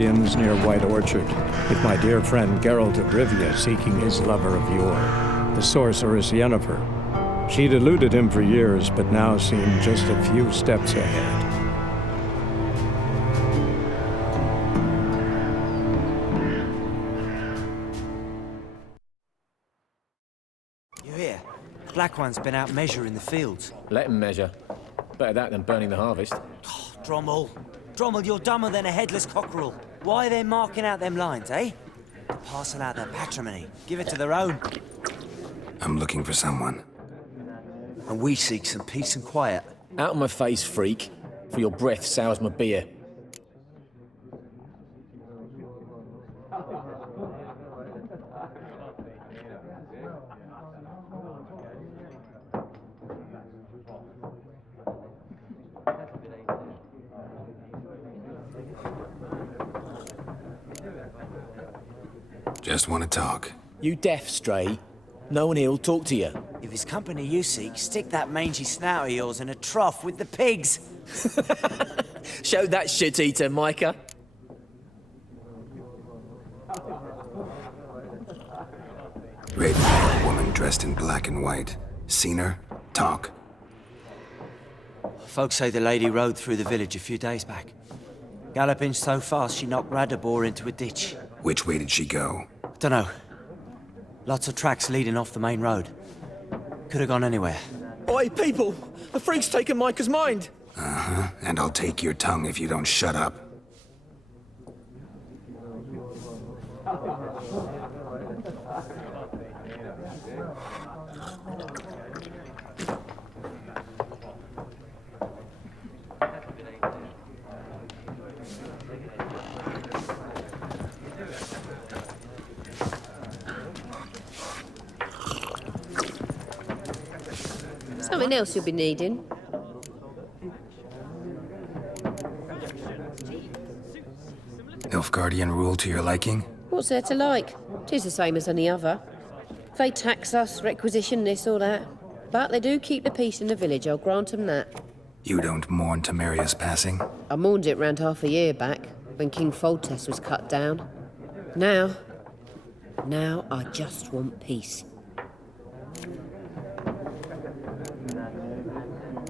Inns near White Orchard, with my dear friend Geralt of Rivia seeking his lover of yore, the sorceress Yennefer. She'd eluded him for years, but now seemed just a few steps ahead. You hear? Black One's been out measuring the fields. Let him measure. Better that than burning the harvest. Oh, Drommel. Drommel, you're dumber than a headless cockerel. Why are they marking out them lines, eh? To parcel out their patrimony. Give it to their own. I'm looking for someone. And we seek some peace and quiet. Out of my face, freak. For your breath sours my beer. Just want to talk. You deaf, Stray? No one here'll talk to you. If it's company you seek, stick that mangy snout of yours in a trough with the pigs. Show that shit-eater, Micah. Raven, a woman dressed in black and white. Seen her? Talk. Folks say the lady rode through the village a few days back. Galloping so fast she knocked Radabor into a ditch. Which way did she go? Dunno. Lots of tracks leading off the main road. Could have gone anywhere. Oi, people! The freak's taken Micah's mind! Uh-huh. And I'll take your tongue if you don't shut up. Something else you'll be needing. Nilfgaardian rule to your liking? What's there to like? 'Tis the same as any other. They tax us, requisition this or that. But they do keep the peace in the village, I'll grant 'em that. You don't mourn Temeria's passing? I mourned it round half a year back, when King Foltest was cut down. Now I just want peace.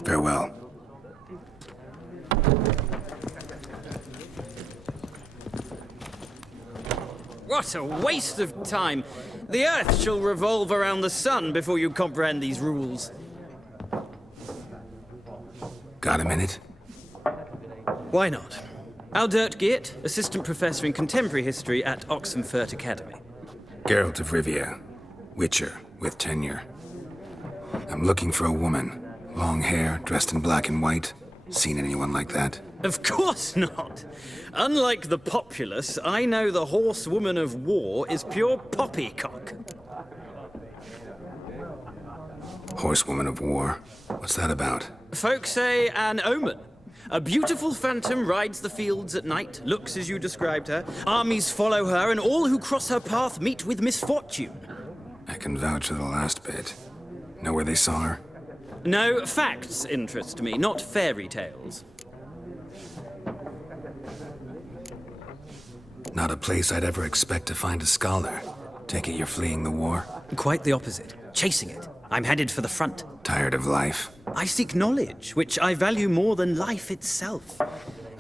Farewell. What a waste of time! The Earth shall revolve around the sun before you comprehend these rules. Got a minute? Why not? Aldert Geert, Assistant Professor in Contemporary History at Oxenfurt Academy. Geralt of Rivia. Witcher, with tenure. I'm looking for a woman. Long hair, dressed in black and white. Seen anyone like that? Of course not! Unlike the populace, I know the horsewoman of war is pure poppycock. Horsewoman of war? What's that about? Folks say an omen. A beautiful phantom rides the fields at night, looks as you described her. Armies follow her, and all who cross her path meet with misfortune. I can vouch for the last bit. Know where they saw her? No, facts interest me, not fairy tales. Not a place I'd ever expect to find a scholar. Take it you're fleeing the war? Quite the opposite. Chasing it. I'm headed for the front. Tired of life? I seek knowledge, which I value more than life itself.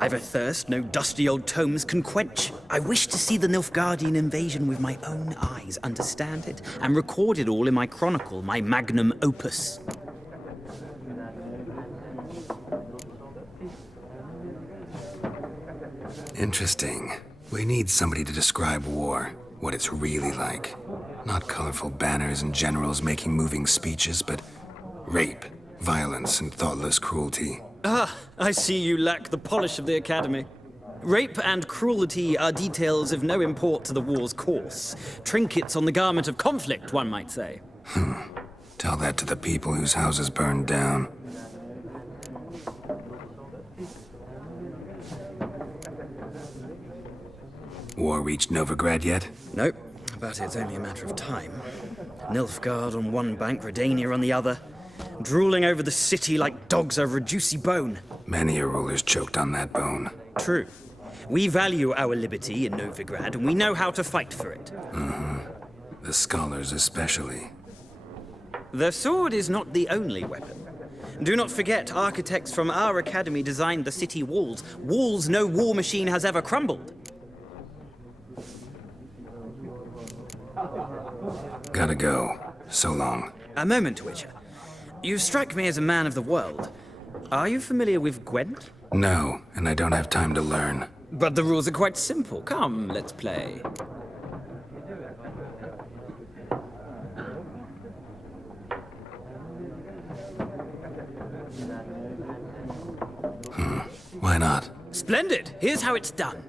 I've a thirst no dusty old tomes can quench. I wish to see the Nilfgaardian invasion with my own eyes, understand it, and record it all in my chronicle, my magnum opus. Interesting. We need somebody to describe war, what it's really like. Not colorful banners and generals making moving speeches, but rape, violence, and thoughtless cruelty. Ah, I see you lack the polish of the Academy. Rape and cruelty are details of no import to the war's course. Trinkets on the garment of conflict, one might say. Tell that to the people whose houses burned down. War reached Novigrad yet? Nope, but it's only a matter of time. Nilfgaard on one bank, Redania on the other. Drooling over the city like dogs over a juicy bone. Many a ruler's choked on that bone. True. We value our liberty in Novigrad, and we know how to fight for it. The scholars especially. The sword is not the only weapon. Do not forget, architects from our academy designed the city walls. Walls no war machine has ever crumbled. Gotta go. So long. A moment, Witcher. You strike me as a man of the world. Are you familiar with Gwent? No, and I don't have time to learn. But the rules are quite simple. Come, let's play. Why not? Splendid! Here's how it's done.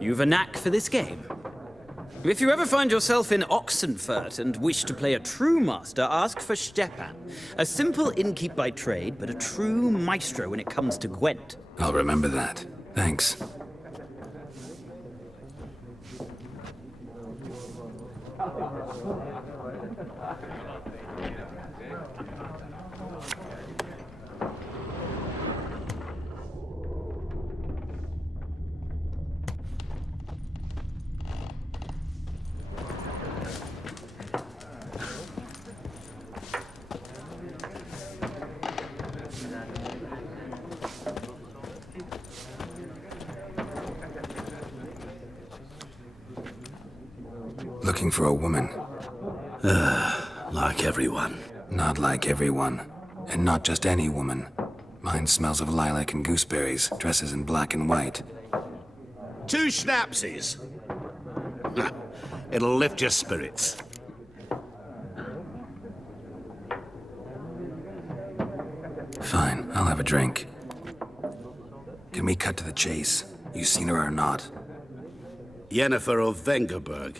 You've a knack for this game. If you ever find yourself in Oxenfurt and wish to play a true master, ask for Stepan. A simple innkeep by trade, but a true maestro when it comes to Gwent. I'll remember that. Thanks. Looking for a woman. Like everyone. Not like everyone. And not just any woman. Mine smells of lilac and gooseberries, dresses in black and white. 2 schnapsies. It'll lift your spirits. Fine, I'll have a drink. Can we cut to the chase? You seen her or not? Yennefer of Vengerberg.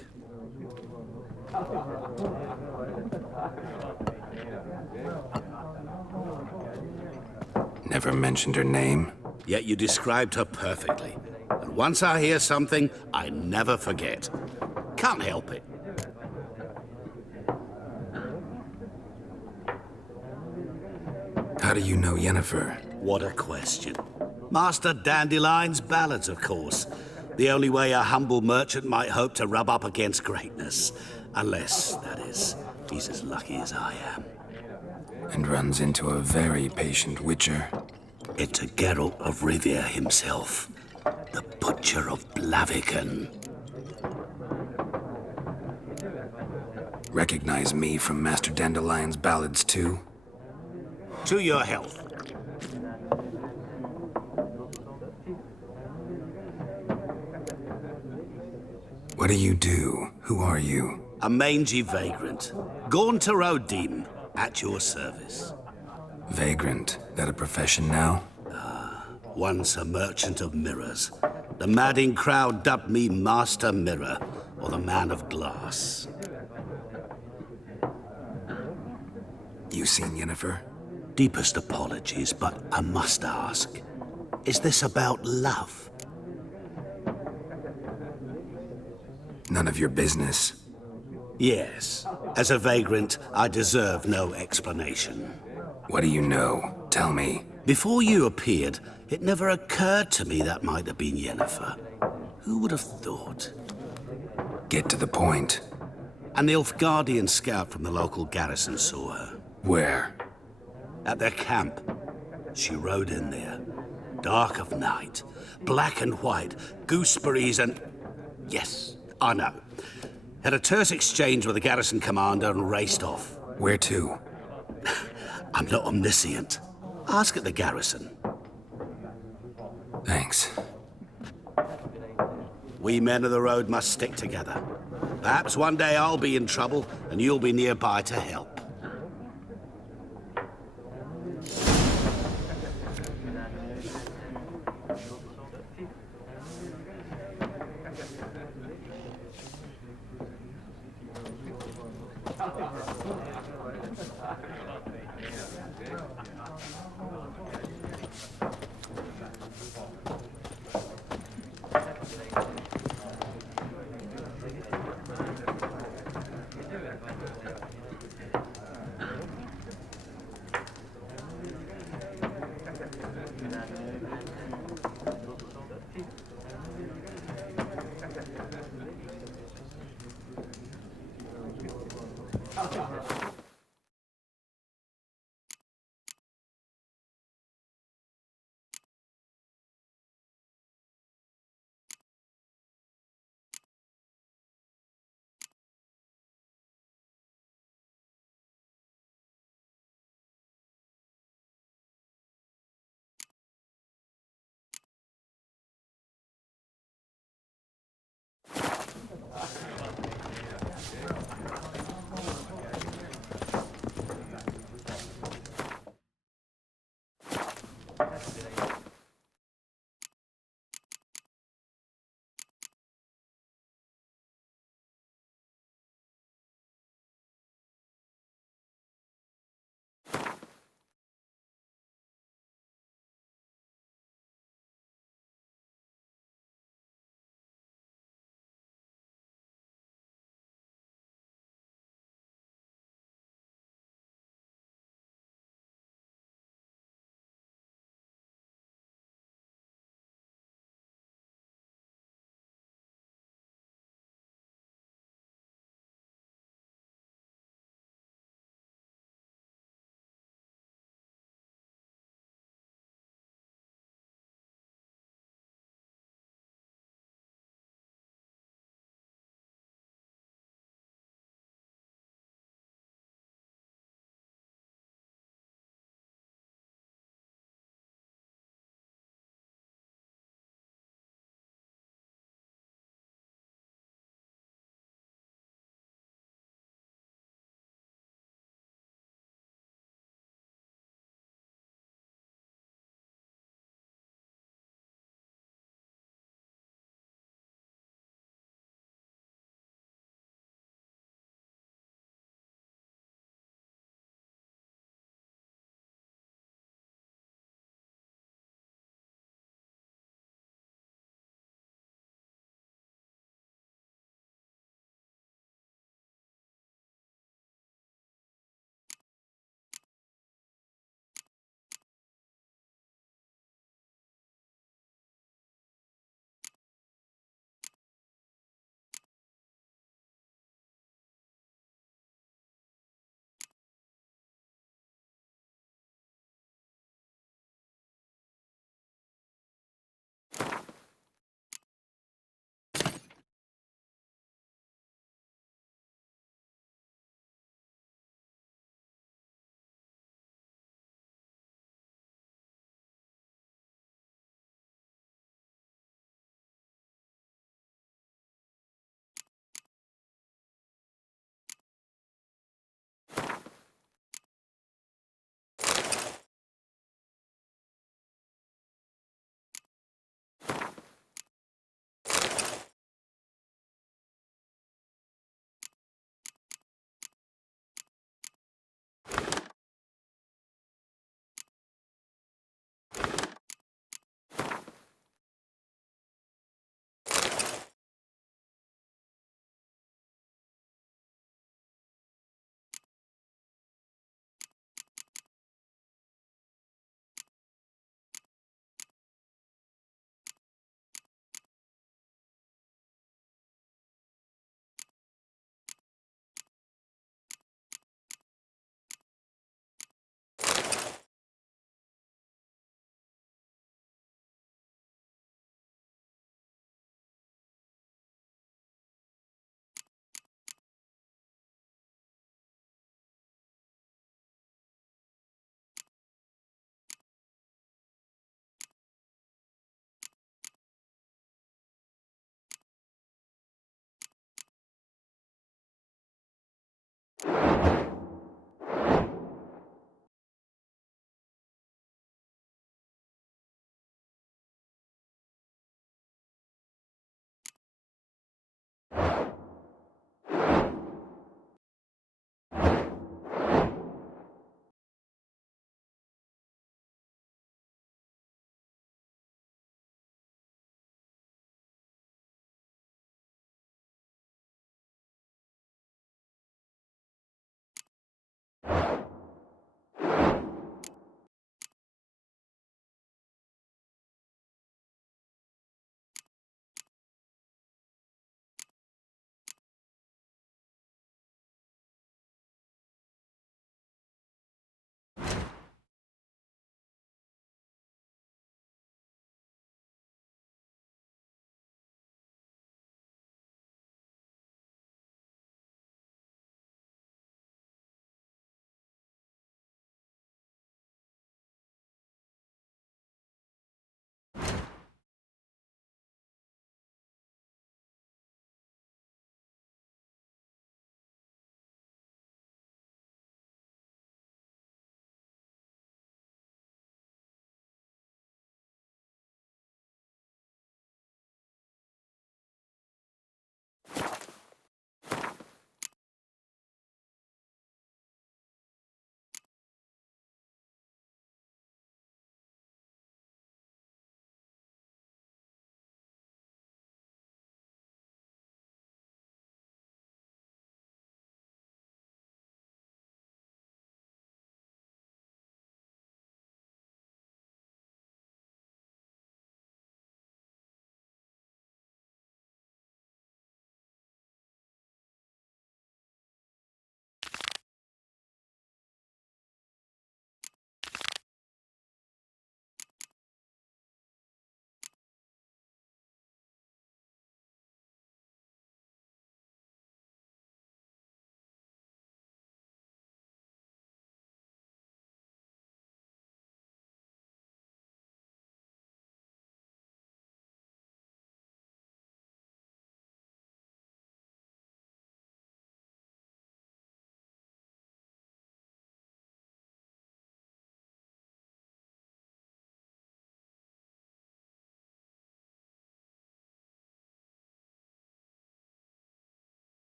Never mentioned her name. Yet you described her perfectly. And once I hear something, I never forget. Can't help it. How do you know Yennefer? What a question. Master Dandelion's ballads, of course. The only way a humble merchant might hope to rub up against greatness. Unless, that is, he's as lucky as I am. And runs into a very patient witcher. It's a Geralt of Rivia himself. The Butcher of Blaviken. Recognize me from Master Dandelion's ballads too? To your health. What do you do? Who are you? A mangy vagrant. Gaunter Odin, at your service. Vagrant. That a profession now? Once a merchant of mirrors. The madding crowd dubbed me Master Mirror, or the Man of Glass. You seen Yennefer? Deepest apologies, but I must ask. Is this about love? None of your business. Yes. As a vagrant, I deserve no explanation. What do you know? Tell me. Before you appeared, it never occurred to me that might have been Yennefer. Who would have thought? Get to the point. An Nilfgaardian scout from the local garrison saw her. Where? At their camp. She rode in there. Dark of night. Black and white. Gooseberries and... Yes, I know. Had a terse exchange with the garrison commander and raced off. Where to? I'm not omniscient. Ask at the garrison. Thanks. We men of the road must stick together. Perhaps one day I'll be in trouble and you'll be nearby to help.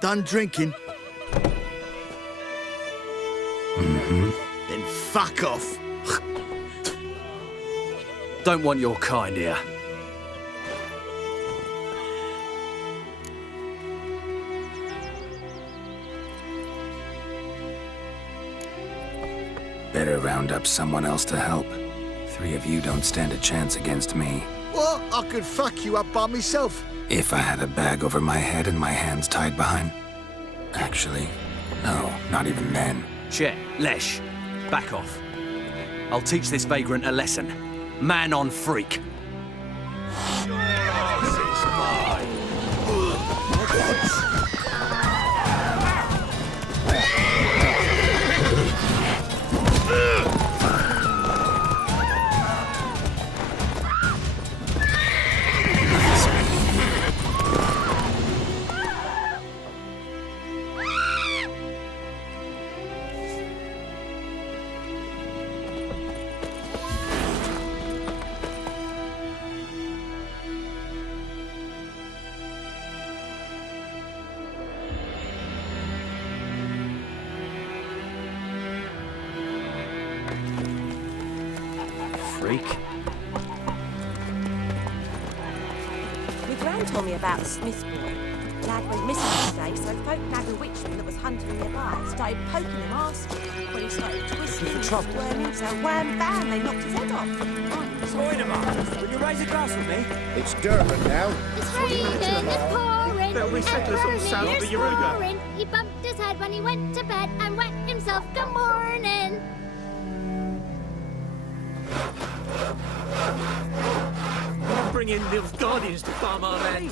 Done drinking? Then fuck off. Don't want your kind here. Better round up someone else to help. 3 of you don't stand a chance against me. What? I could fuck you up by myself. If I had a bag over my head and my hands tied behind... Actually, no, not even then. Chet, Lesh, back off. I'll teach this vagrant a lesson. Man on freak. Freak. My gran told me about the Smith boy. Lad went missing today, so folk nagged a witchman that was hunting nearby. Started poking him, asking. When he started twisting, he was worming, so wham bam, they knocked his head off. Wait will you raise a glass with me? It's Durban now. It's raining, it's pouring. There'll be settlers on the south of the Yaruga. Pouring. He bumped his head when he went to bed and wet himself. Good morning. Bring in Nilfgaardians to farm our land.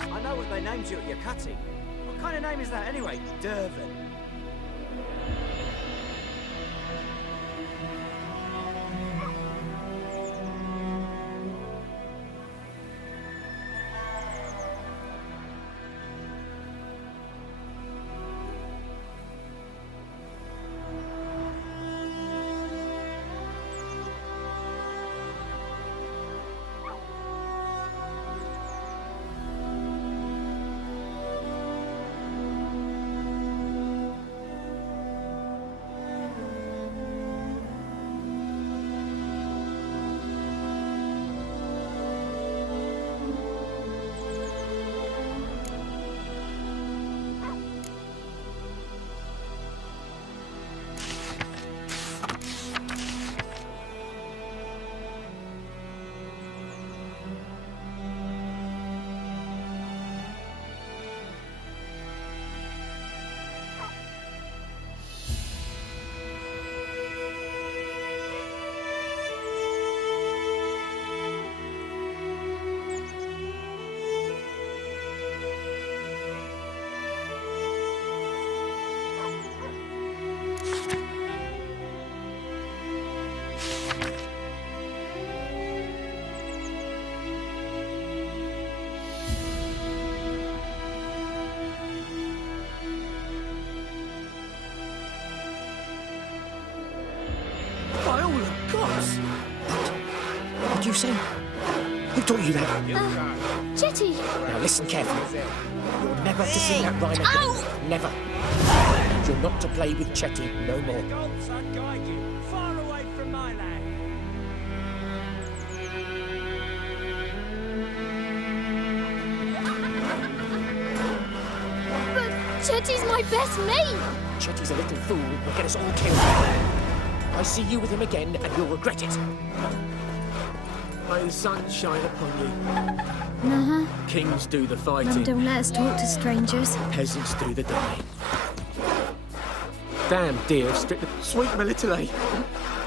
I know what they named you at your cutting. What kind of name is that anyway? Durban. By all the gods! What did you say? Who taught you that? Chetty. Now listen carefully. You're never to see that rhyme again. Ow! Never. And you're not to play with Chetty no more. Gods guide you far away from my land. But Chetty's my best mate. Chetty's a little fool who'll get us all killed. I see you with him again, and you'll regret it. May the sun shine upon you. Uh-huh. Kings do the Mum, fighting. don't let us talk to strangers. Peasants do the dying. Damn deer stripped the sweet Melitele.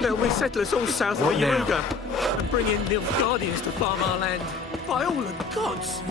There'll be settlers all south of What the now? Yaruga and bring in Nilfgaardians to farm our land. By all the gods!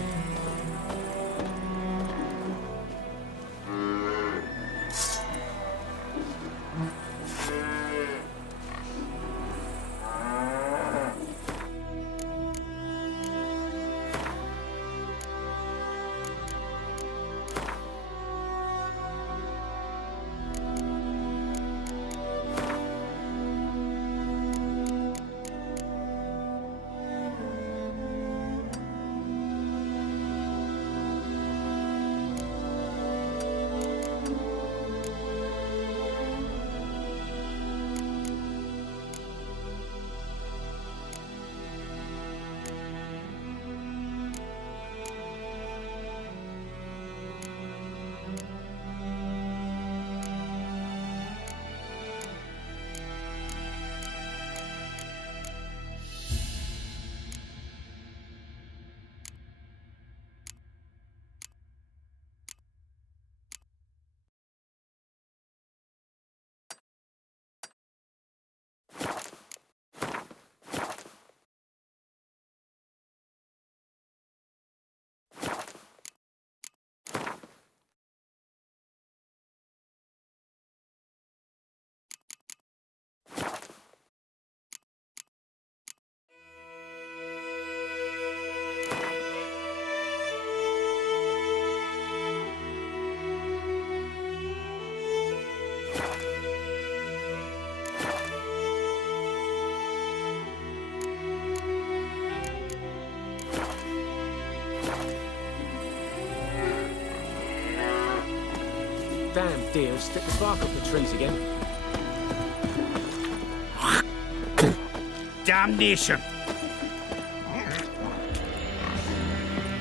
Damn deers, stick the bark off the trees again. Damnation!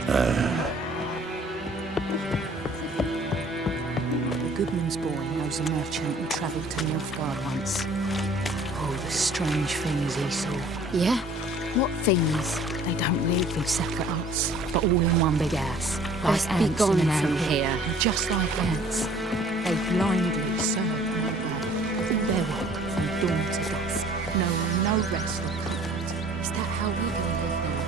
The Goodman's boy knows a merchant who travelled to Nilfgaard once. Oh, the strange things he saw. Yeah? What things? They don't live in separate huts, but all in one big house. Let's Like be ants gone in an from ant. here. And just like ants, they blindly serve no way. Their work from dawn to dusk. No rest or comfort. Is that how we're going to live now?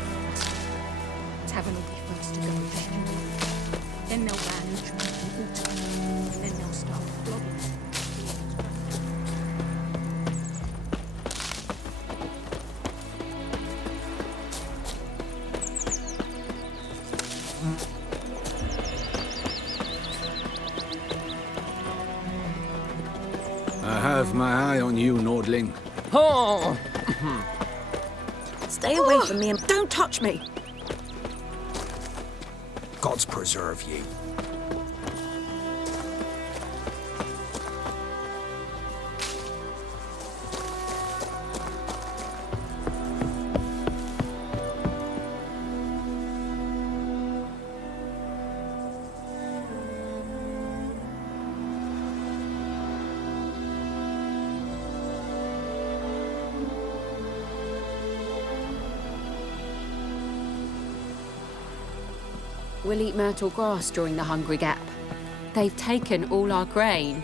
Tavern will be first to go there. Then they'll ban nutriment and water. And then they'll start flogging. I have my eye on you, Nordling. Oh! Stay away from me and don't touch me. Gods preserve ye. We'll eat myrtle grass during the Hungry Gap. They've taken all our grain.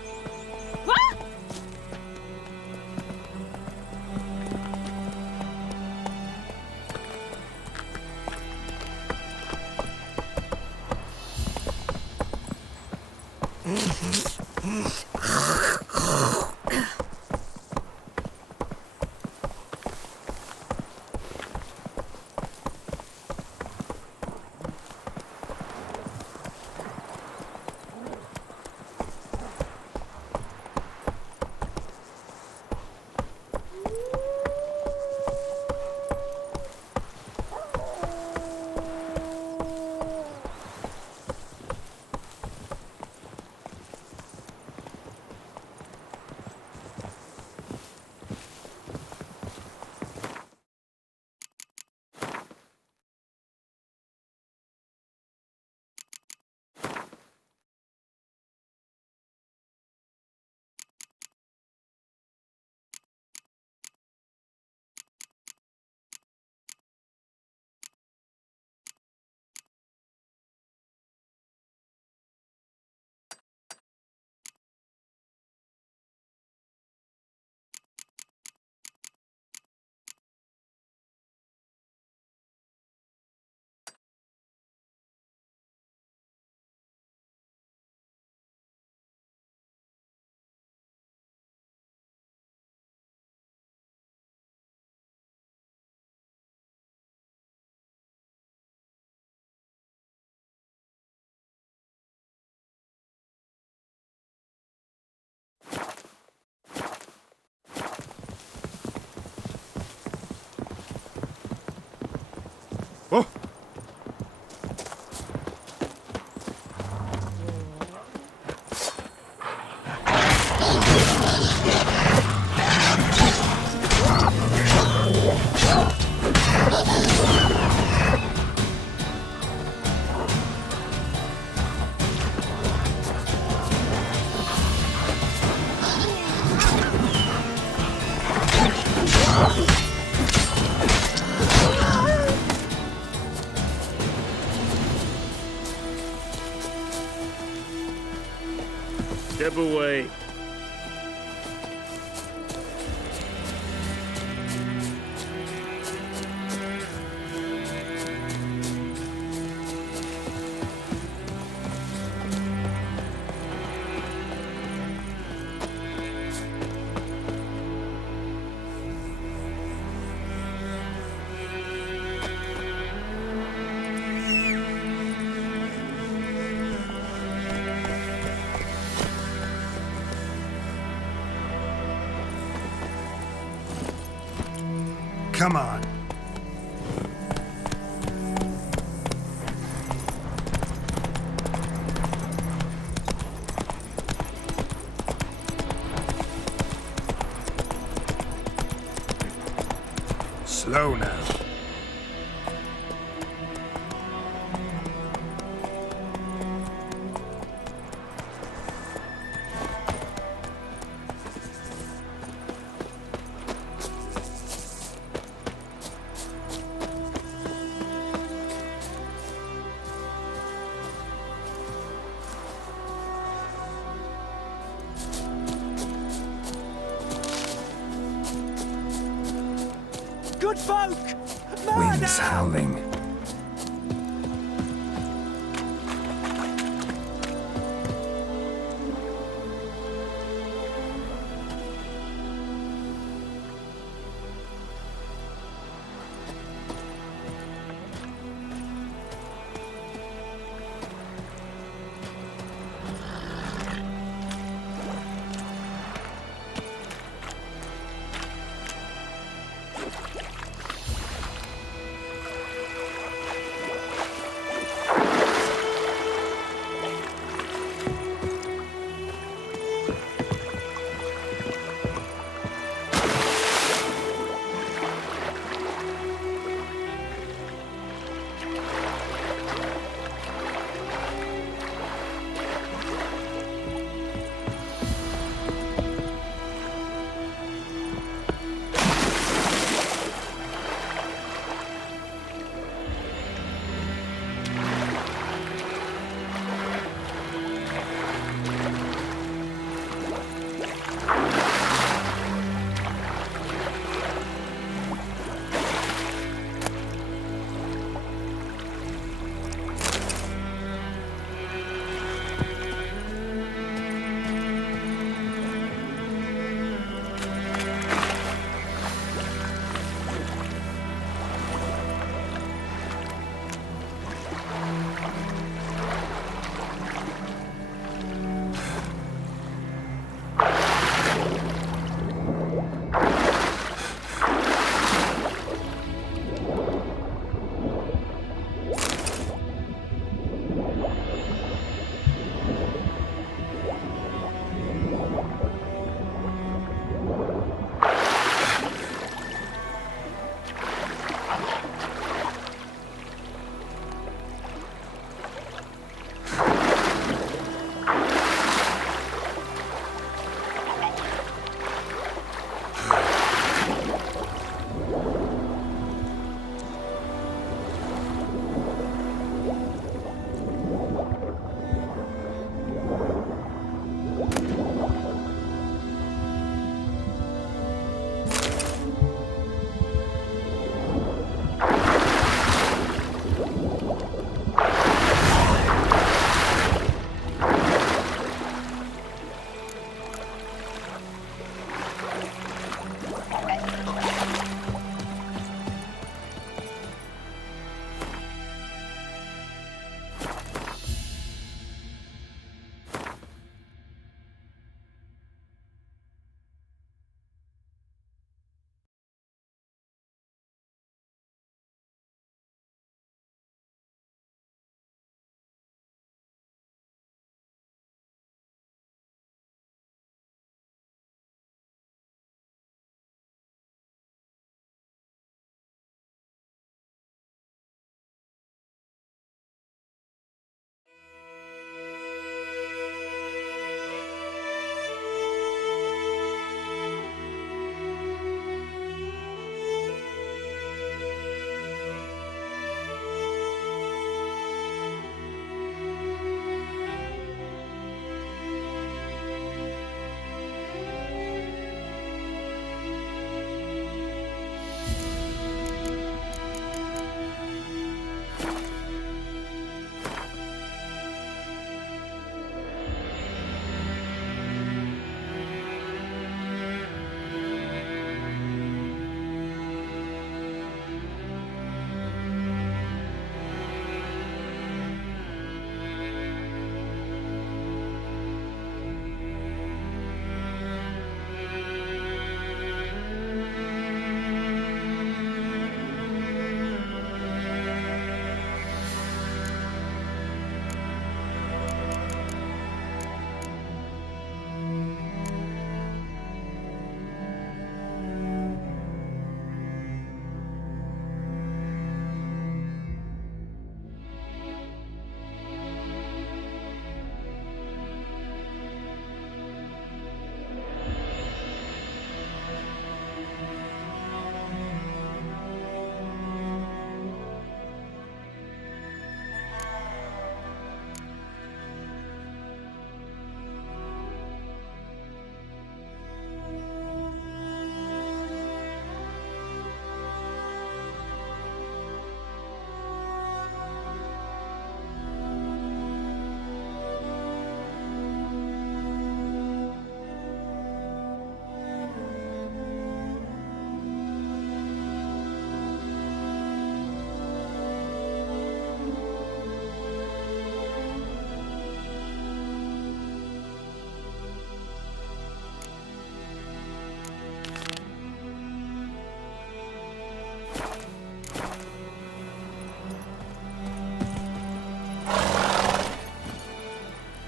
Step away. Come on. Slow now. Good folk! Winds howling.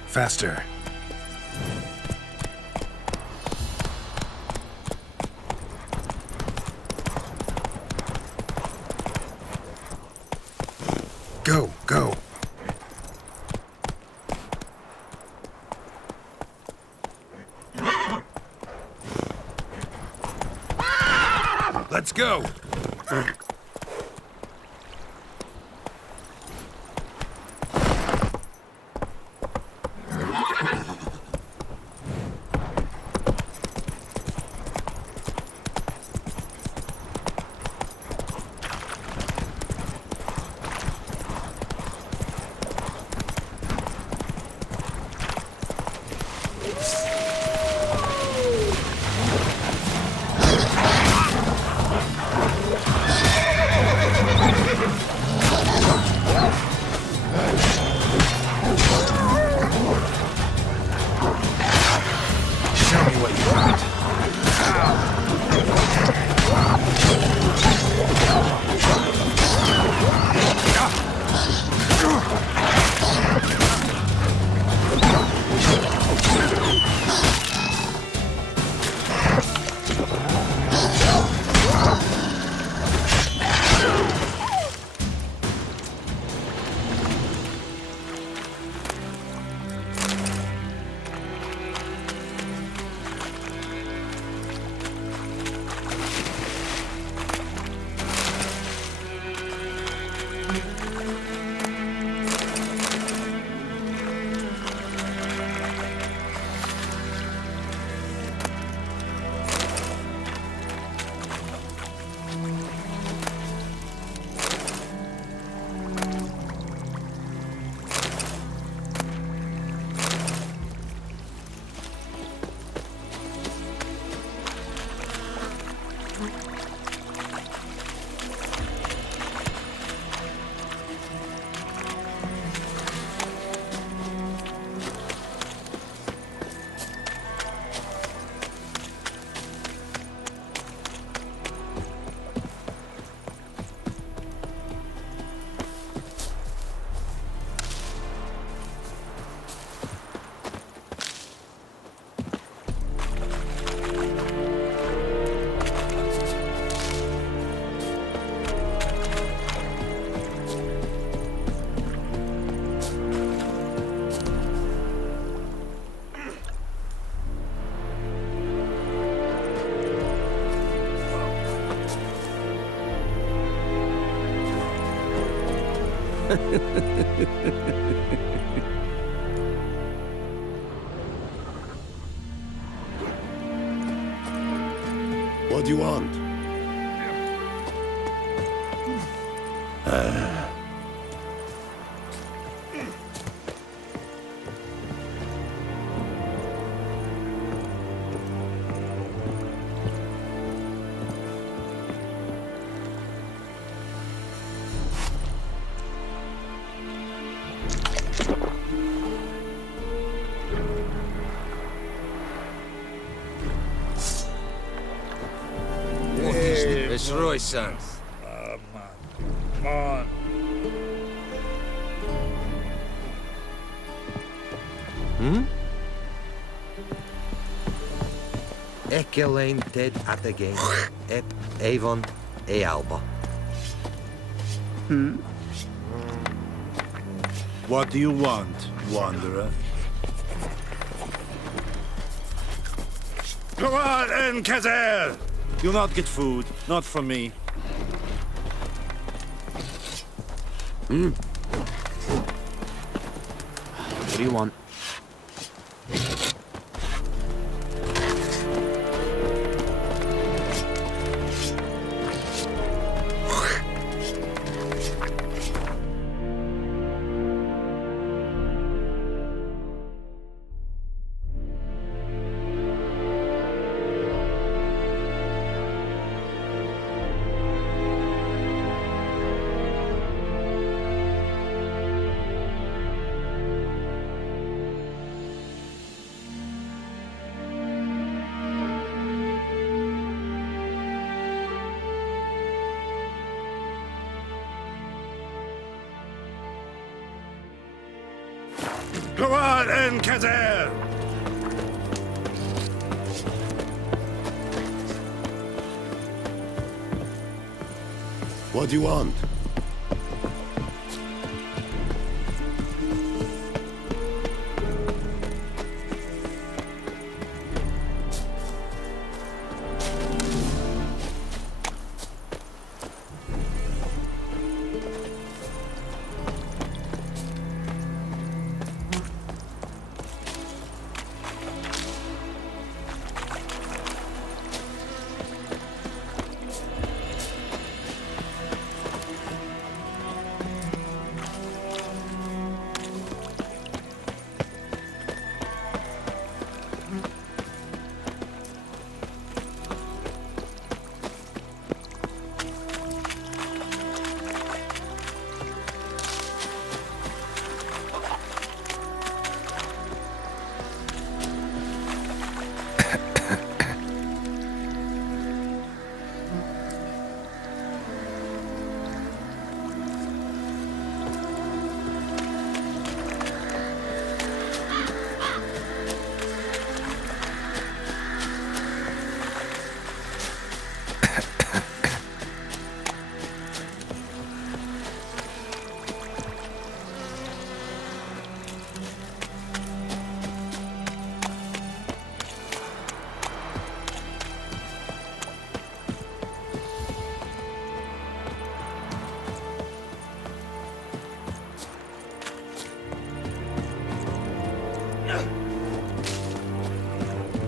Faster. Go, go. Let's go. What do you want? It's Roy's son. Man. Come on. Ecce alleen Ted at the game. Ep Avon e Alba. What do you want, wanderer? Come on, Encazer! You'll not get food, not from me. What do you want? Gloire en Kazer! What do you want?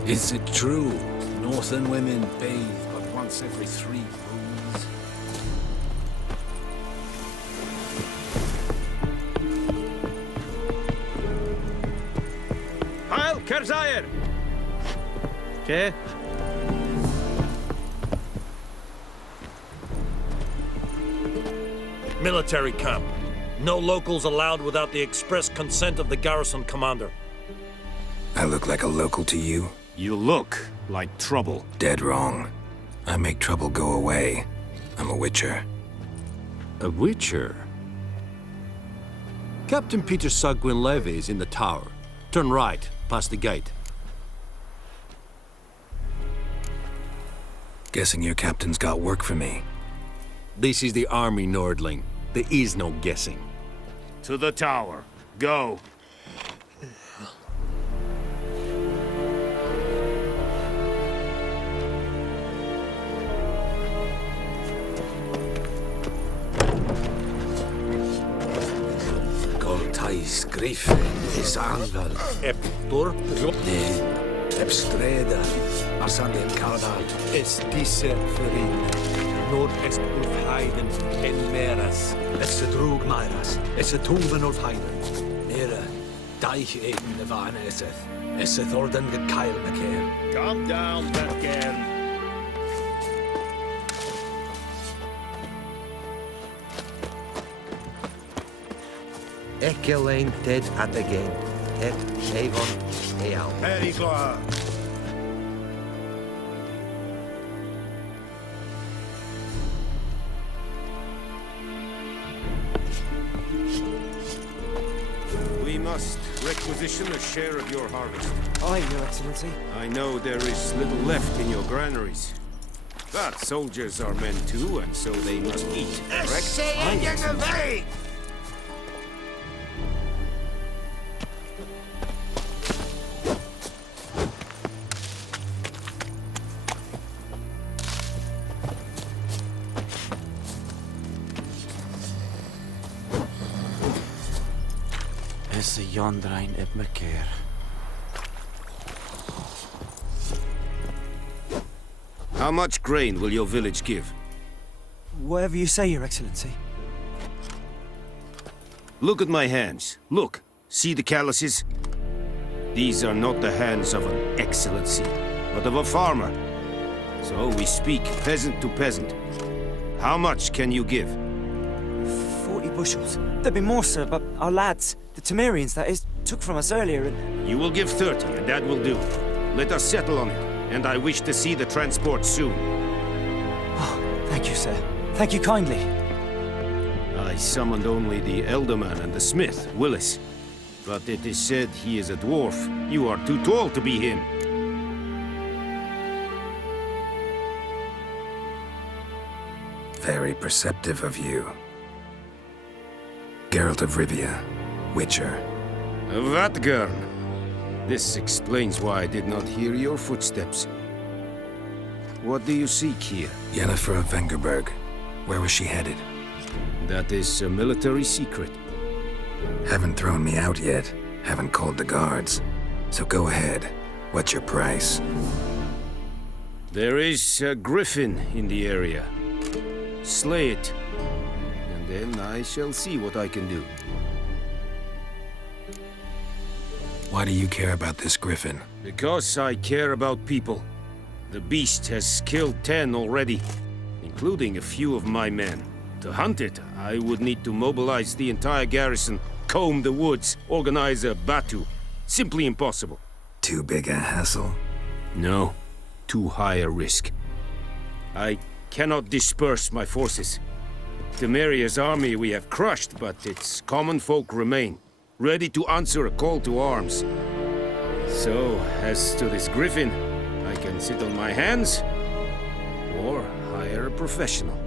Is it true? Northern women bathe but once every 3 moons? Heil Kerzayer! Okay. Military camp. No locals allowed without the express consent of the garrison commander. I look like a local to you? You look like trouble. Dead wrong. I make trouble go away. I'm a witcher. A witcher? Captain Peter Sagwin Levy is in the tower. Turn right, past the gate. Guessing your captain's got work for me. This is the army, Nordling. There is no guessing. To the tower. Go. Goltais Griffin is Angal. Eptor? Ne, Epstreda. Arsandem Cardal. Es diese Verin. Nord est Ulf Heiden en Meras. Es drug Mairas. Es tungven Ulf Heiden. Nere, Deich eben Nevane Eseth. Es Thorden Gekeil Mekeer. Calm down, Mekeer. Ekelain Ted at the game. Et Avon Eal. Harry Gloire. We must requisition a share of your harvest. Aye, Your Excellency. I know there is little left in your granaries. But soldiers are men too, and so they must eat, correct? Aye. Es Jondrain eb Mekeer. How much grain will your village give? Whatever you say, Your Excellency. Look at my hands. Look. See the calluses? These are not the hands of an excellency, but of a farmer. So we speak peasant to peasant. How much can you give? 40 bushels. There'd be more, sir, but our lads, the Temerians, that is, took from us earlier and... You will give 30, and that will do. Let us settle on it, and I wish to see the transport soon. Oh, thank you, sir. Thank you kindly. I summoned only the Elderman and the smith, Willis. But it is said he is a dwarf. You are too tall to be him. Very perceptive of you. Geralt of Rivia, Witcher. Vatgern. This explains why I did not hear your footsteps. What do you seek here? Yennefer of Vengerberg. Where was she headed? That is a military secret. Haven't thrown me out yet. Haven't called the guards. So go ahead. What's your price? There is a griffin in the area. Slay it, and then I shall see what I can do. Why do you care about this griffin? Because I care about people. The beast has killed 10 already, including a few of my men. To hunt it, I would need to mobilize the entire garrison, comb the woods, organize a batu. Simply impossible. Too big a hassle? No, too high a risk. I cannot disperse my forces. Temeria's army we have crushed, but its common folk remain, ready to answer a call to arms. So, as to this griffin, I can sit on my hands, or hire a professional.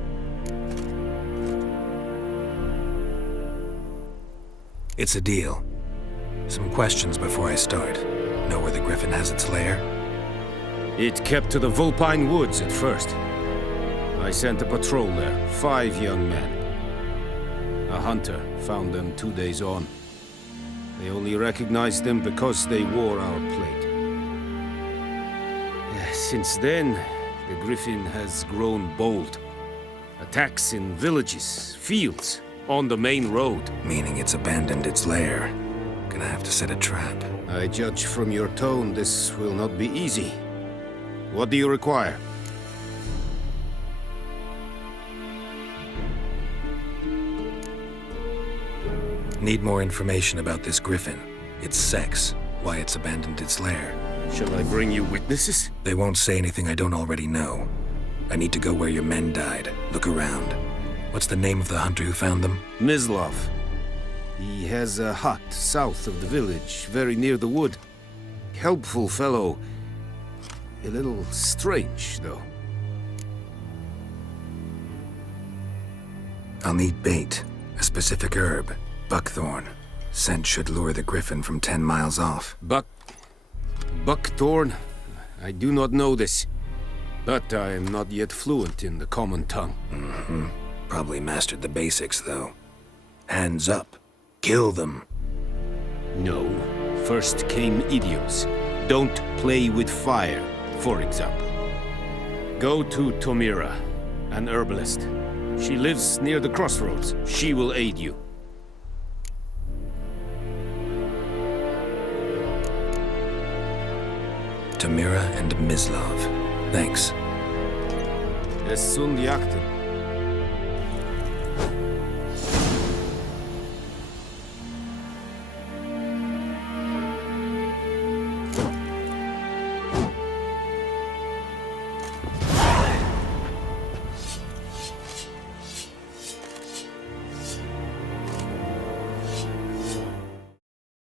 It's a deal. Some questions before I start. Know where the griffin has its lair? It kept to the Vulpine Woods at first. I sent a patrol there, 5 young men. A hunter found them 2 days on. They only recognized them because they wore our plate. Since then, the griffin has grown bold. Attacks in villages, fields, on the main road. Meaning it's abandoned its lair. Gonna have to set a trap. I judge from your tone this will not be easy. What do you require? Need more information about this griffin. Its sex, why it's abandoned its lair. Shall I bring you witnesses? They won't say anything I don't already know. I need to go where your men died. Look around. What's the name of the hunter who found them? Mislav. He has a hut south of the village, very near the wood. Helpful fellow. A little strange, though. I'll need bait. A specific herb. Buckthorn. Scent should lure the griffin from 10 miles off. Buckthorn? I do not know this. But I am not yet fluent in the common tongue. Mm-hmm. Probably mastered the basics, though. Hands up. Kill them. No. First came idioms. Don't play with fire, for example. Go to Tomira, an herbalist. She lives near the crossroads. She will aid you. Tomira and Mislav. Thanks. Es sunt jachten.